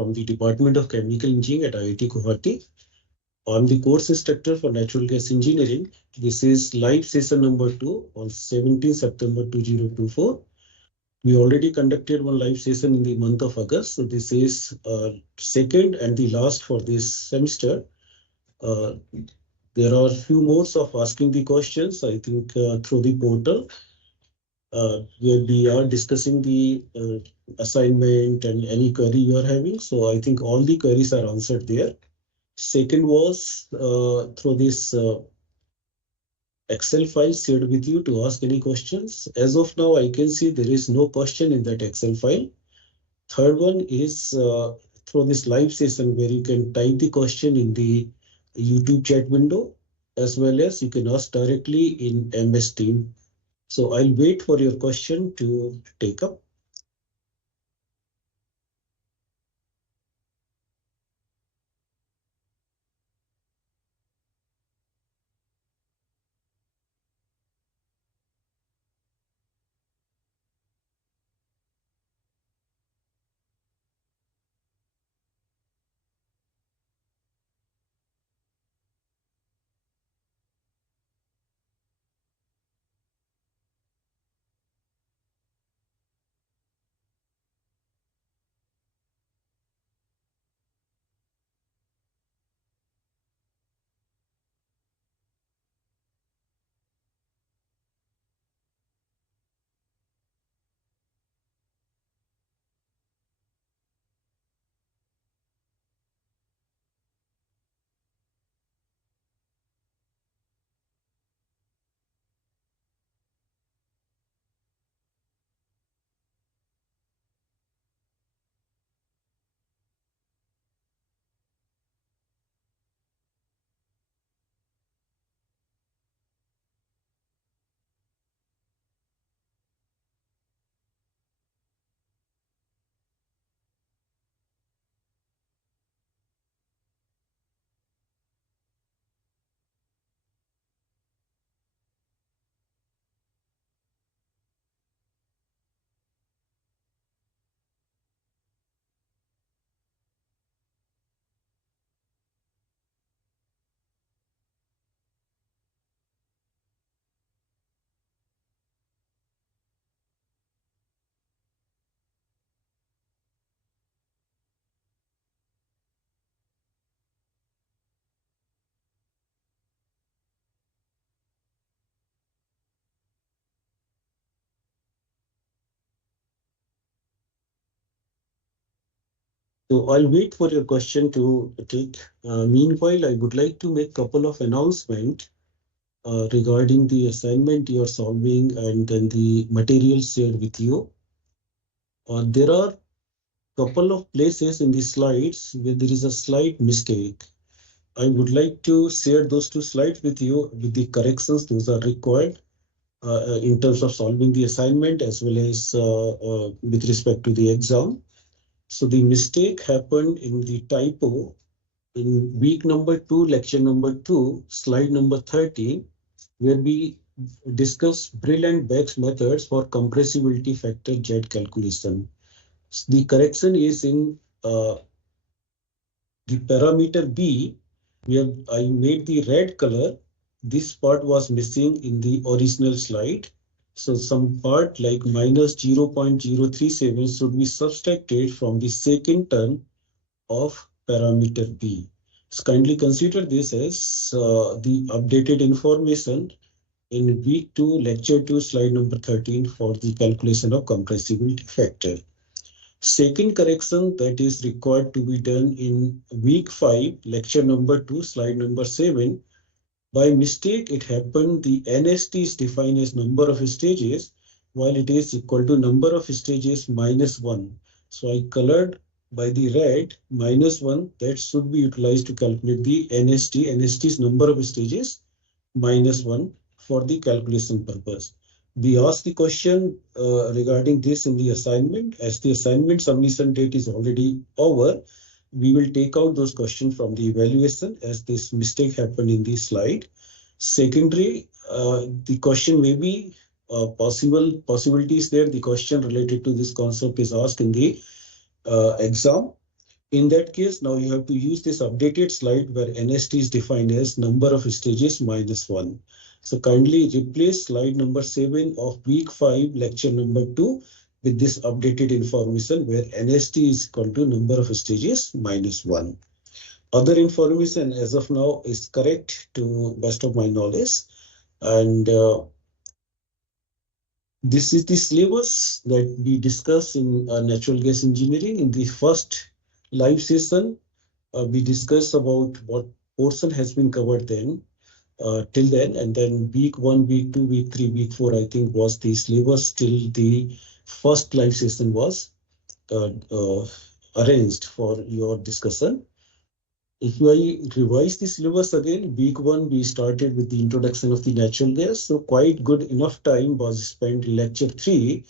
from the Department of Chemical Engineering at IIT Guwahati. I'm the course instructor for Natural Gas Engineering. This is live session number 2 on 17 September 2024. We already conducted one live session in the month of August. So this is second and the last for this semester. There are a few modes of asking the questions, I think, through the portal. Where we are discussing the assignment and any query you are having. So I think all the queries are answered there. Second was through this Excel file shared with you to ask any questions. As of now, I can see there is no question in that Excel file. Third one is through this live session where you can type the question in the YouTube chat window, as well as you can ask directly in MS Team. So I'll wait for your question to take up. So I'll wait for your question to take. Meanwhile, I would like to make a couple of announcements regarding the assignment you are solving and then the materials shared with you. There are a couple of places in the slides where there is a slight mistake. I would like to share those two slides with you with the corrections those are required in terms of solving the assignment as well as with respect to the exam. So the mistake happened in the typo in week number 2, lecture number 2, slide number 13, where we discuss Brill and Beck's methods for compressibility factor Z calculation. The correction is in the parameter B, where I made the red color. This part was missing in the original slide. So some part like minus 0.037 should be subtracted from the second term of parameter B. So kindly consider this as the updated information in week 2, lecture 2, slide number 13 for the calculation of compressibility factor. Second correction that is required to be done in week 5, lecture number 2, slide number 7. By mistake, it happened the NST is defined as number of stages, while it is equal to number of stages minus 1. So I colored by the red minus 1 that should be utilized to calculate the NST. NST is number of stages minus 1 for the calculation purpose. We asked the question regarding this in the assignment. As the assignment submission date is already over, we will take out those questions from the evaluation as this mistake happened in the slide. Secondary, the question may be possibilities there. The question related to this concept is asked in the exam. In that case, now you have to use this updated slide where NST is defined as number of stages minus 1. So kindly replace slide number 7 of week 5, lecture number 2 with this updated information where NST is equal to number of stages minus 1. Other information as of now is correct to best of my knowledge. And this is the syllabus that we discussed in natural gas engineering. In the first live session, we discussed about what portion has been covered then, till then, and then week 1, week 2, week 3, week 4, I think was the syllabus till the first live session was arranged for your discussion. If I revise the syllabus again, week 1, we started with the introduction of the natural gas. So quite good enough time was spent in lecture 3,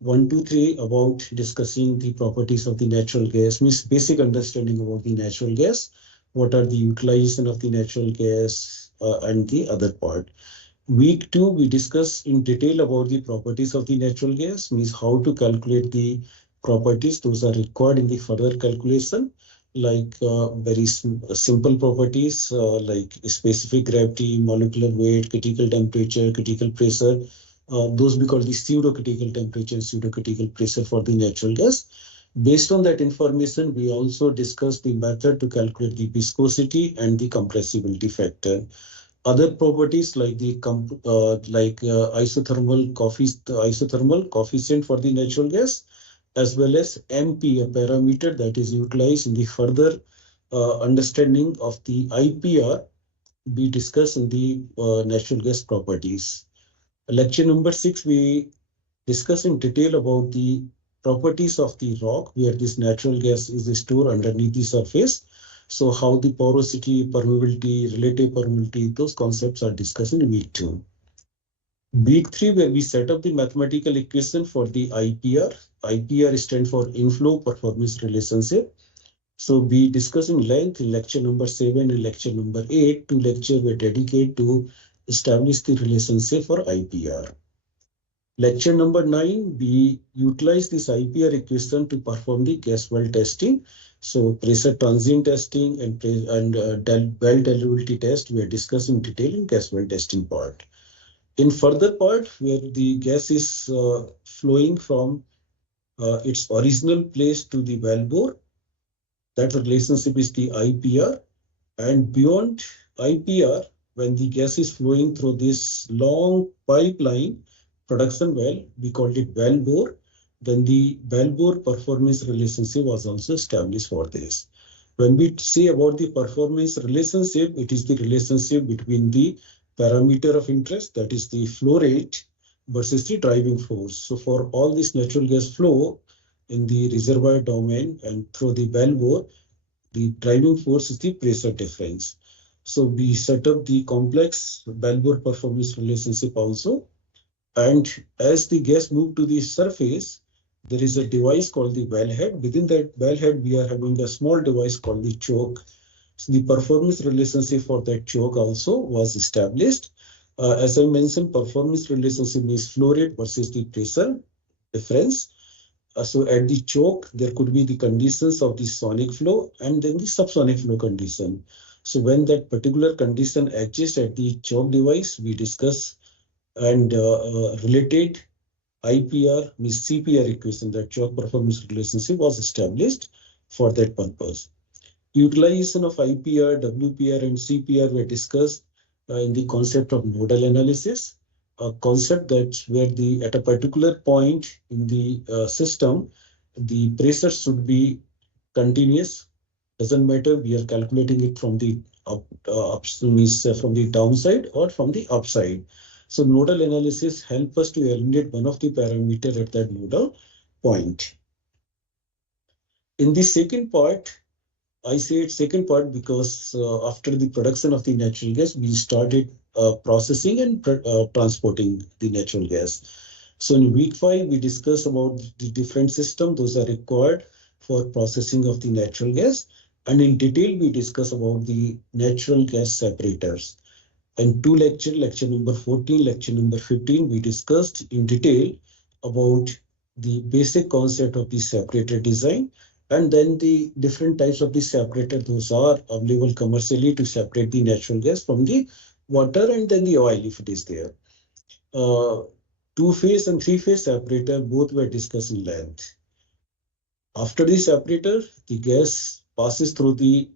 1, 2, 3 about discussing the properties of the natural gas, means basic understanding about the natural gas, what are the utilization of the natural gas, and the other part. Week 2, we discuss in detail about the properties of the natural gas, means how to calculate the properties. Those are required in the further calculation, like very simple properties like specific gravity, molecular weight, critical temperature, critical pressure. Those we call the pseudo-critical temperature and pseudo-critical pressure for the natural gas. Based on that information, we also discussed the method to calculate the viscosity and the compressibility factor. Other properties like the isothermal coefficient for the natural gas, as well as MP, a parameter that is utilized in the further understanding of the IPR, we discuss in the natural gas properties. Lecture number 6, we discuss in detail about the properties of the rock where this natural gas is stored underneath the surface. So how the porosity, permeability, relative permeability, those concepts are discussed in week 2. Week 3, where we set up the mathematical equation for the IPR. IPR stands for inflow performance relationship. So we discuss in length in lecture number 7 and lecture number 8. 2 lectures were dedicated to establish the relationship for IPR. Lecture number 9, we utilize this IPR equation to perform the gas well testing. So pressure transient testing and well dilutivity test we are discussing in detail in gas well testing part. In further part, where the gas is flowing from its original place to the wellbore, that relationship is the IPR. And beyond IPR, when the gas is flowing through this long pipeline production well, we called it wellbore, then the wellbore performance relationship was also established for this. When we say about the performance relationship, it is the relationship between the parameter of interest, that is the flow rate, versus the driving force. So for all this natural gas flow in the reservoir domain and through the wellbore, the driving force is the pressure difference. So we set up the complex wellbore performance relationship also. And as the gas move to the surface, there is a device called the wellhead. Within that wellhead, we are having a small device called the choke. So the performance relationship for that choke also was established. As I mentioned, performance relationship is flow rate versus the pressure difference. So at the choke, there could be the conditions of the sonic flow and then the subsonic flow condition. So when that particular condition exists at the choke device, we discuss and related IPR means CPR equation, that choke performance relationship was established for that purpose. Utilization of IPR, WPR, and CPR were discussed in the concept of nodal analysis, a concept that where the at a particular point in the system, the pressure should be continuous. Doesn't matter we are calculating it from the means from the downside or from the upside. So nodal analysis help us to eliminate one of the parameter at that nodal point. In the second part, I say second part because after the production of the natural gas, we started processing and transporting the natural gas. So in week 5, we discuss about the different systems. Those are required for processing of the natural gas. And in detail, we discuss about the natural gas separators. And 2 lecture, lecture number 14, lecture number 15, we discussed in detail about the basic concept of the separator design And then the different types of the separator, those are available commercially to separate the natural gas from the water and then the oil if it is there. Two-phase and three-phase separator both were discussed in length. After the separator, the gas passes through the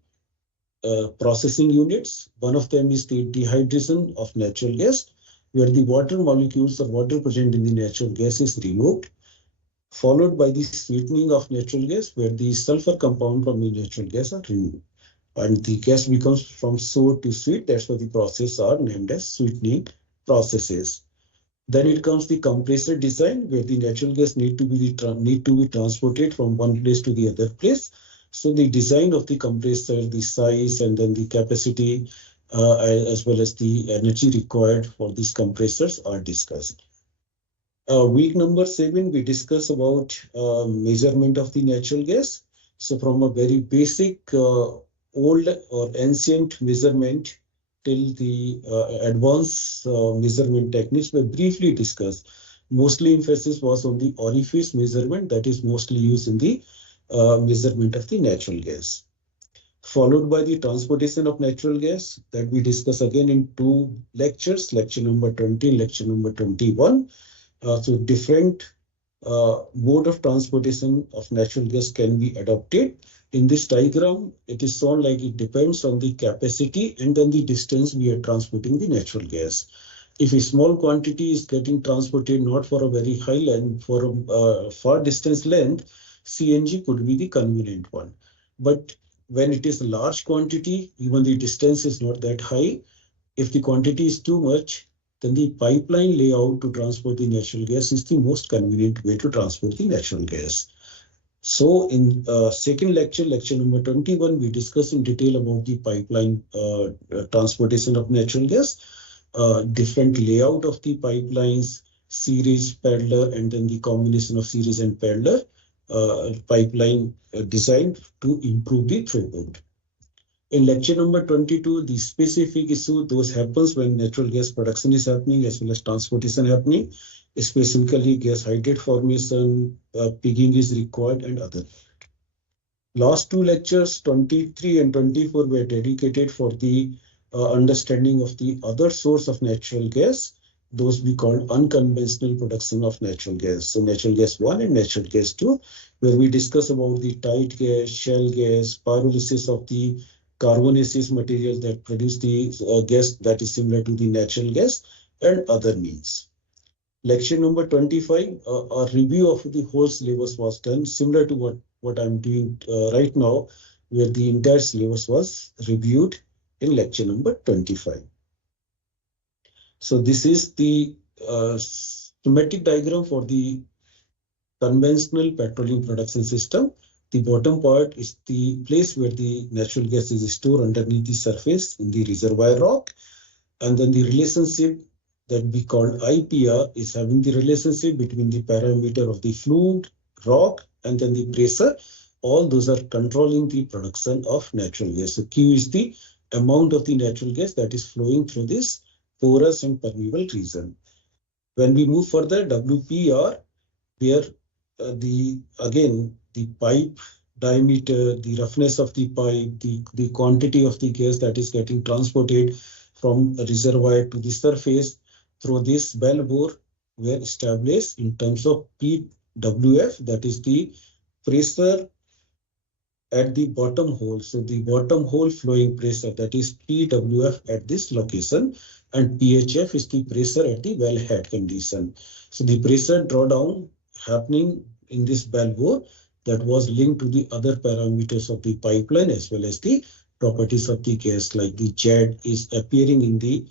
processing units. One of them is the dehydration of natural gas, where the water molecules or water present in the natural gas is removed, followed by the sweetening of natural gas, where the sulfur compound from the natural gas are removed. And the gas becomes from sour to sweet. That's why the process are named as sweetening processes. Then it comes the compressor design, where the natural gas need to be transported from one place to the other place. So the design of the compressor, the size, and then the capacity, as well as the energy required for these compressors are discussed. Week number 7, we discuss about measurement of the natural gas. So from a very basic old or ancient measurement till the advanced measurement techniques were briefly discussed. Mostly emphasis was on the orifice measurement that is mostly used in the measurement of the natural gas. Followed by the transportation of natural gas that we discuss again in 2 lectures, lecture number 20 and lecture number 21. So different mode of transportation of natural gas can be adopted. In this diagram, it is shown like it depends on the capacity and then the distance we are transporting the natural gas. If a small quantity is getting transported not for a very high length, for a far distance length, CNG could be the convenient one. But when it is a large quantity, even the distance is not that high. If the quantity is too much, then the pipeline layout to transport the natural gas is the most convenient way to transport the natural gas. So in second lecture, lecture number 21, we discuss in detail about the pipeline transportation of natural gas, different layout of the pipelines, series, parallel, and then the combination of series and parallel pipeline design to improve the throughput. In lecture number 22, the specific issue, those happens when natural gas production is happening as well as transportation happening, specifically gas hydrate formation, pigging is required and other. Last 2 lectures, 23 and 24, were dedicated for the understanding of the other source of natural gas, those we call unconventional production of natural gas. So natural gas 1 and natural gas 2, where we discuss about the tight gas, shell gas, pyrolysis of the carbonaceous materials that produce the gas that is similar to the natural gas and other means. Lecture number 25, a review of the whole syllabus was done, similar to what I'm doing right now, where the entire syllabus was reviewed in lecture number 25. So this is the schematic diagram for the conventional petroleum production system. The bottom part is the place where the natural gas is stored underneath the surface in the reservoir rock. And then the relationship that we call IPR is having the relationship between the parameter of the fluid, rock, and then the pressure. All those are controlling the production of natural gas. So Q is the amount of the natural gas that is flowing through this porous and permeable region. When we move further, WPR, where the pipe diameter, the roughness of the pipe, the quantity of the gas that is getting transported from a reservoir to the surface through this bell bore were established in terms of PWF, that is the pressure at the bottom hole. So the bottom hole flowing pressure, that is PWF at this location, and PHF is the pressure at the wellhead condition. So the pressure drawdown happening in this bell bore that was linked to the other parameters of the pipeline as well as the properties of the gas, like the jet is appearing in the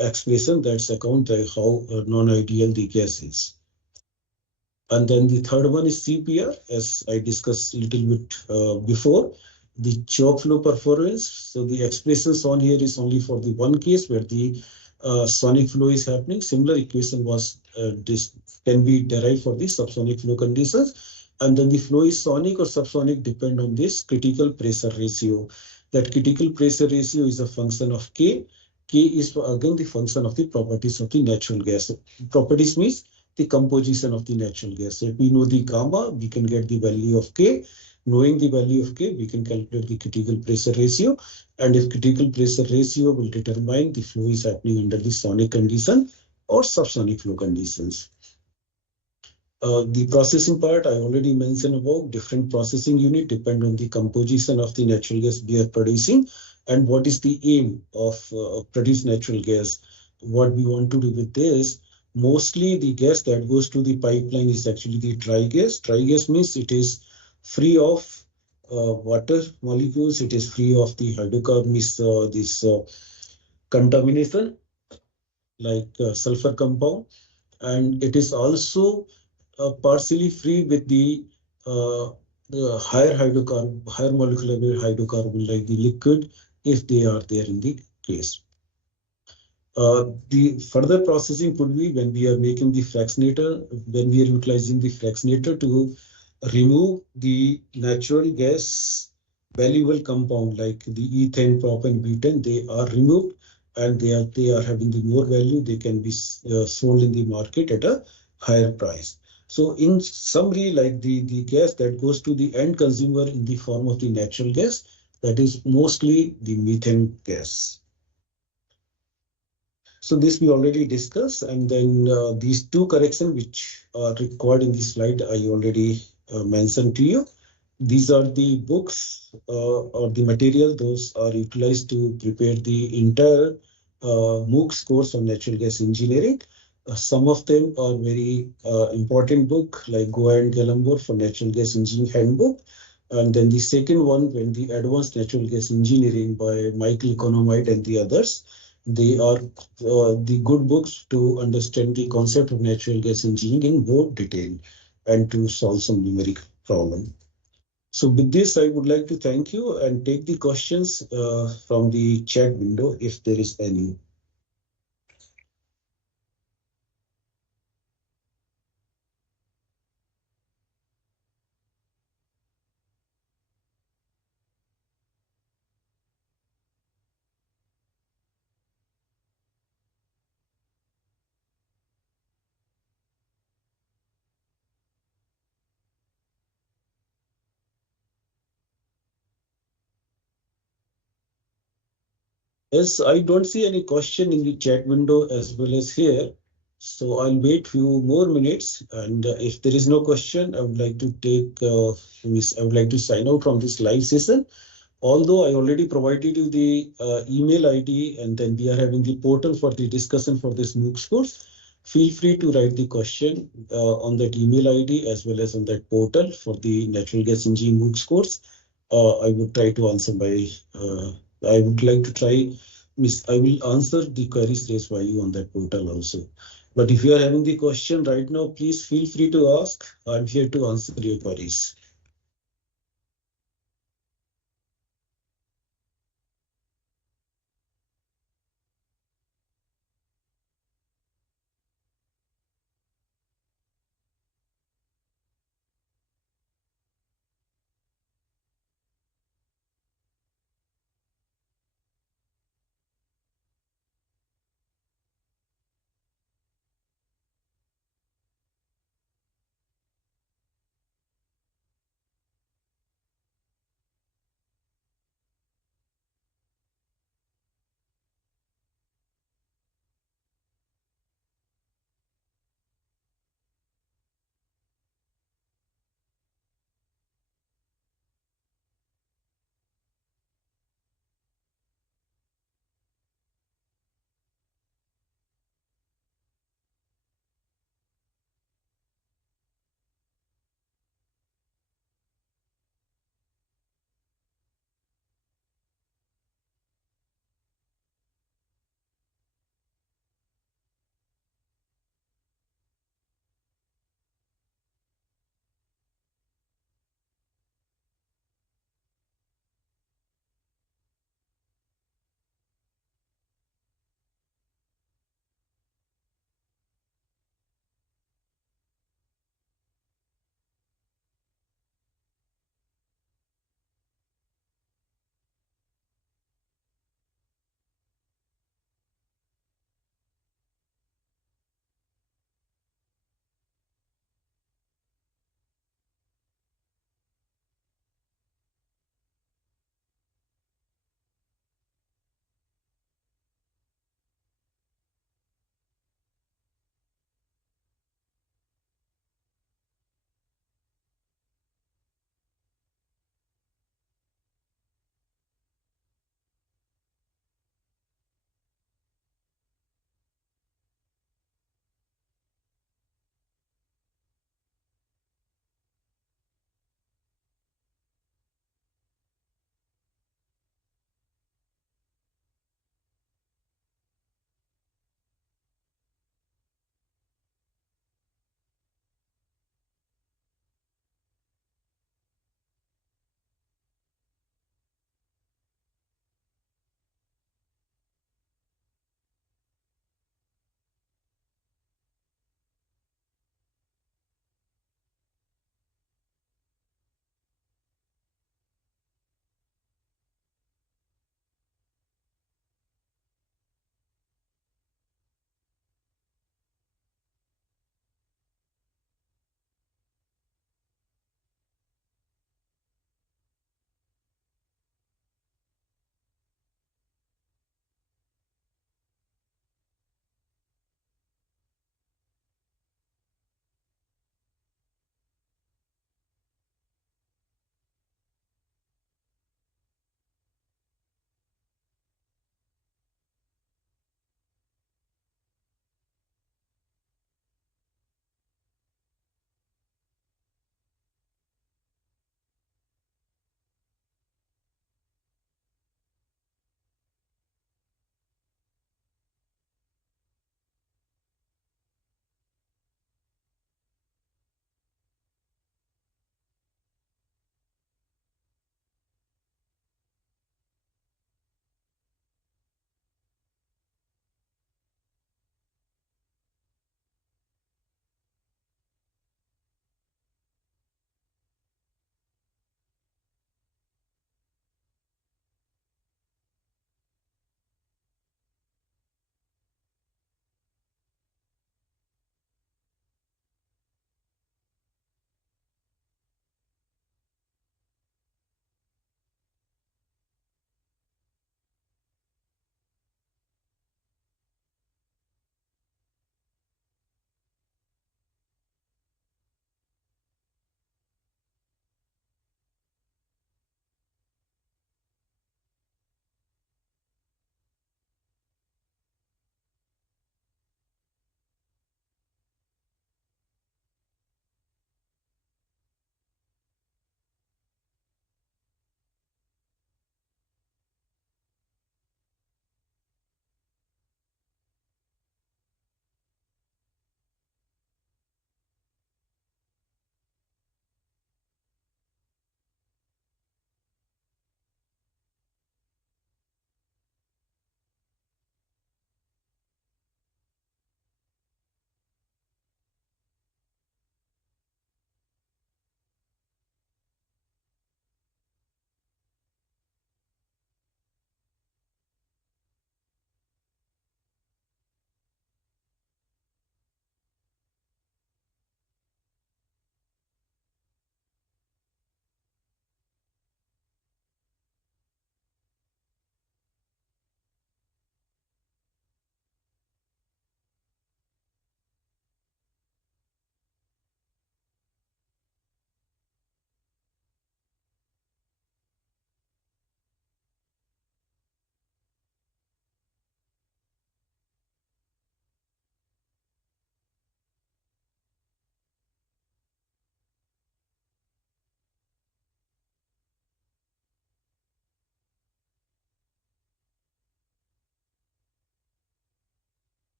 expression that's account how non-ideal the gas is. And then the third one is CPR, as I discussed a little bit before, the choke flow performance. So the expressions on here is only for the one case where the sonic flow is happening. Similar equation was this can be derived for the subsonic flow conditions. And then the flow is sonic or subsonic depend on this critical pressure ratio. That critical pressure ratio is a function of K. K is again the function of the properties of the natural gas. Properties means the composition of the natural gas. So if we know the gamma, we can get the value of K. Knowing the value of K, we can calculate the critical pressure ratio. And if critical pressure ratio will determine the flow is happening under the sonic condition or subsonic flow conditions. The processing part, I already mentioned about different processing unit depend on the composition of the natural gas we are producing and what is the aim of produce natural gas. What we want to do with this, mostly the gas that goes to the pipeline is actually the dry gas. Dry gas means it is free of water molecules, it is free of the hydrocarbons, this contamination like sulfur compound, and it is also partially free with uh, the higher hydrocarbon, higher molecular weight hydrocarbon like the liquid, if they are there in the case. The further processing could be when we are making the fractionator, when we are utilizing the fractionator to remove the natural gas valuable compound like the ethane, propane, butane, they are removed and they are having the more value. They can be sold in the market at a higher price. So in summary, like the gas that goes to the end consumer in the form of the natural gas, that is mostly the methane gas. So this we already discussed, and then these two corrections which are required in this slide, I already mentioned to you. These are the books or the material those are utilized to prepare the entire MOOCs course on natural gas engineering. Some of them are very important book like Goa and Galambur for natural gas engineering handbook. And then the second one, when the advanced natural gas engineering by Michael Economide and the others, they are the good books to understand the concept of natural gas engineering in more detail and to solve some numeric problem. So with this, I would like to thank you and take the questions from the chat window if there is any. Yes, I don't see any question in the chat window as well as here. So I'll wait few more minutes. And if there is no question, I would like to I would like to sign out from this live session. Although I already provided you the email ID and then we are having the portal for the discussion for this MOOCs course, feel free to write the question on that email ID as well as on that portal for the natural gas engineering MOOCs course. I would try to answer I would like to try, I will answer the queries raised by you on that portal also. But if you are having the question right now, please feel free to ask. I'm here to answer your queries.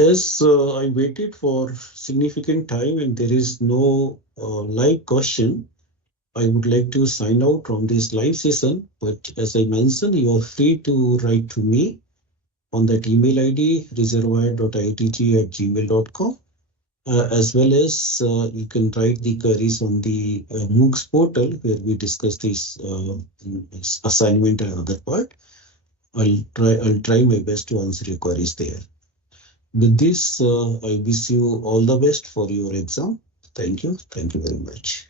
As I waited for significant time and there is no live question, I would like to sign out from this live session. But as I mentioned, you are free to write to me on that email ID reservoir.iitg@gmail.com. As well as you can write the queries on the MOOCs portal where we discuss this assignment and other part. I'll try my best to answer your queries there. With this, I wish you all the best for your exam. Thank you. Thank you very much.